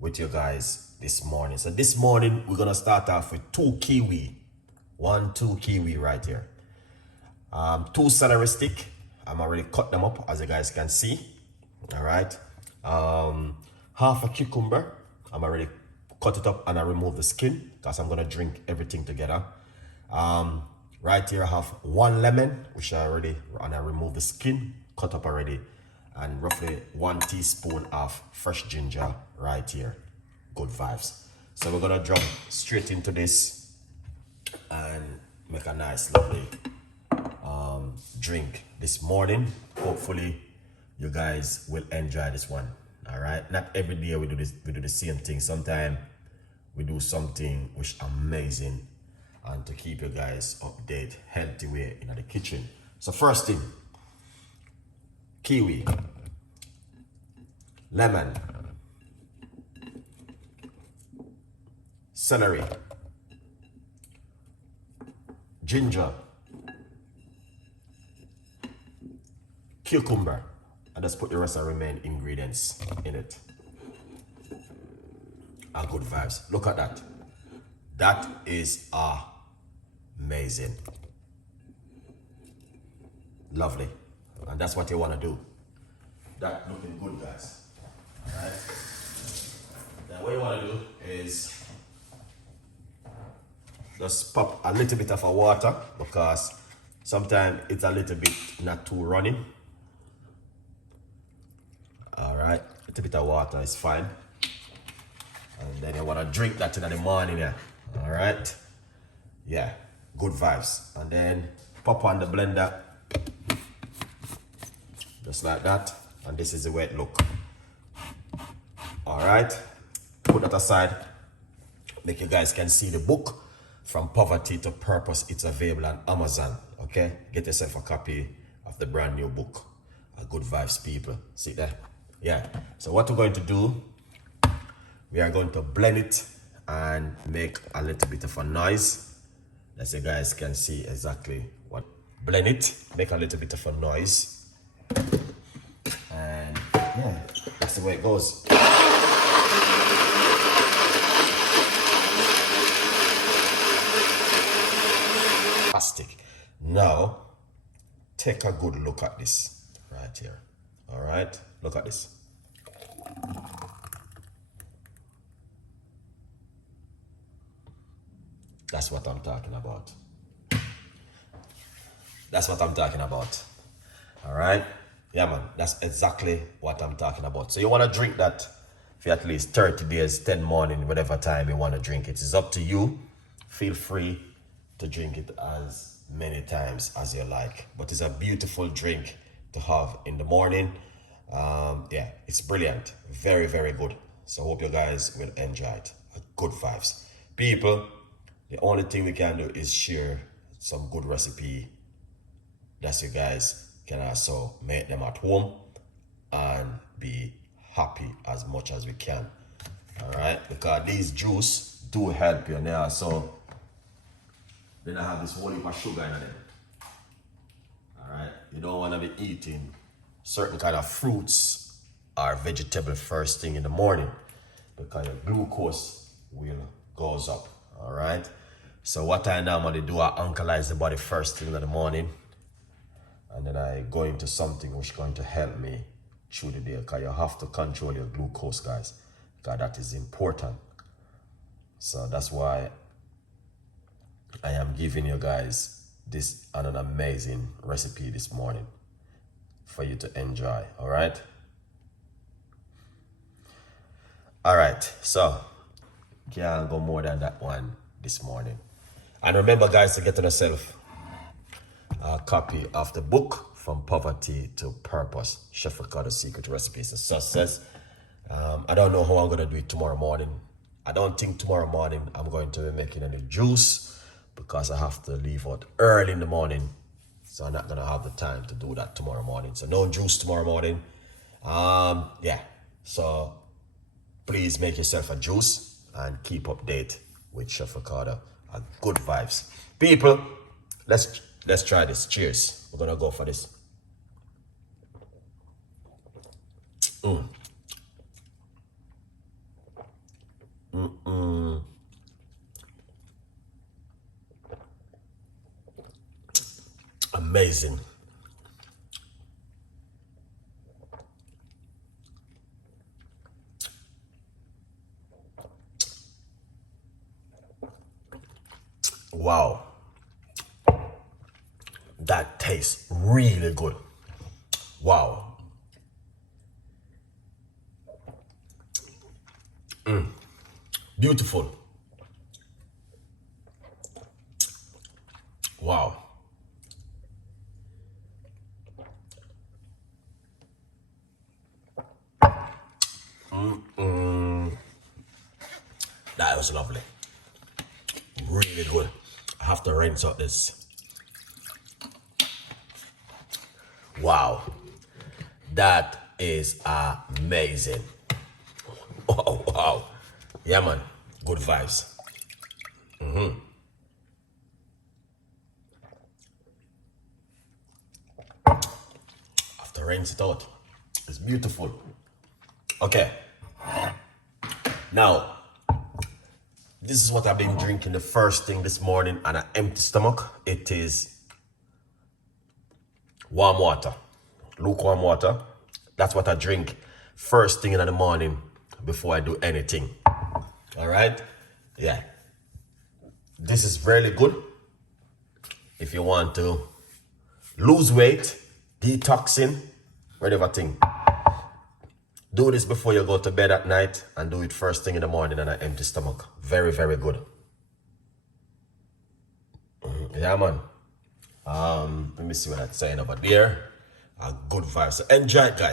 with you guys this morning. So this morning we're gonna start off with two kiwi. 2 kiwi right here. 2 celery stick. I'm already cut them up as you guys can see. All right. Half a cucumber. I'm already cut it up and I remove the skin because I'm gonna drink everything together. Right here I have 1 lemon, which I remove the skin, cut up already, and roughly 1 teaspoon of fresh ginger right here. Good vibes. So we're gonna jump straight into this and make a nice lovely drink this morning. Hopefully you guys will enjoy this one. All right, not every day we do the same thing. Sometimes we do something which amazing and to keep you guys updated healthy way in the kitchen. So first thing, kiwi, lemon, celery, ginger, cucumber, and just put the rest of the remaining ingredients in it. And good vibes. Look at that. That is amazing. Lovely. And that's what you want to do. That looking good, guys. Alright. Then what you want to do is just pop a little bit of a water because sometimes it's a little bit not too runny. Alright, a little bit of water is fine. And then you want to drink that in the morning, yeah. Alright. Yeah, good vibes. And then pop on the blender. Just like that. And this is the way it look. Alright. Put that aside. Make you guys can see the book, From Poverty to Purpose. It's available on Amazon. Okay? Get yourself a copy of the brand new book. Good vibes, people. See there? Yeah. So what we're going to do, we are going to blend it and make a little bit of a noise. As you guys can see exactly what. Blend it, make a little bit of a noise. And yeah, that's the way it goes. Fantastic. Now, take a good look at this right here. All right, look at this. That's what I'm talking about. That's what I'm talking about. All right? Yeah, man. That's exactly what I'm talking about. So you want to drink that for at least 30 days, 10 morning, whatever time you want to drink it. It's up to you. Feel free to drink it as many times as you like. But it's a beautiful drink to have in the morning. Yeah, it's brilliant. Very, very good. So hope you guys will enjoy it. Good vibes. People, the only thing we can do is share some good recipe that you guys can also make them at home and be happy as much as we can. All right, because these juice do help you now. So then I have this whole heap of sugar in them. All right, you don't want to be eating certain kind of fruits or vegetable first thing in the morning because your glucose will goes up. All right. So what I normally do, I alkalize the body first thing in the morning, and then I go into something which is going to help me through the day, because you have to control your glucose, guys, because that is important. So that's why I am giving you guys this an amazing recipe this morning for you to enjoy. All right. All right. So can't go more than that one this morning. And remember, guys, to get to yourself a copy of the book From Poverty to Purpose, Chef Ricardo's Secret Recipes to Success. I don't know how I'm going to do it tomorrow morning. I don't think tomorrow morning I'm going to be making any juice because I have to leave out early in the morning. So I'm not going to have the time to do that tomorrow morning. So no juice tomorrow morning. Yeah. So please make yourself a juice and keep update with Chef Ricardo. Good vibes. People, let's try this. Cheers. We're gonna go for this. Amazing. Wow. That tastes really good. Wow. Beautiful. Wow. That was lovely. Really good. I have to rinse out this. Wow. That is amazing. Oh, wow. Yeah, man. Good vibes. Have to rinse it out. It's beautiful. Okay. Now, this is what I've been drinking the first thing this morning on an empty stomach. It is warm water, lukewarm water. That's what I drink first thing in the morning before I do anything. All right? Yeah. This is really good if you want to lose weight, detoxing, whatever thing. Do this before you go to bed at night and do it first thing in the morning on an empty stomach. Very, very good. Yeah, man. Let me see what I'm saying over there. A good vibe. So enjoy it, guys.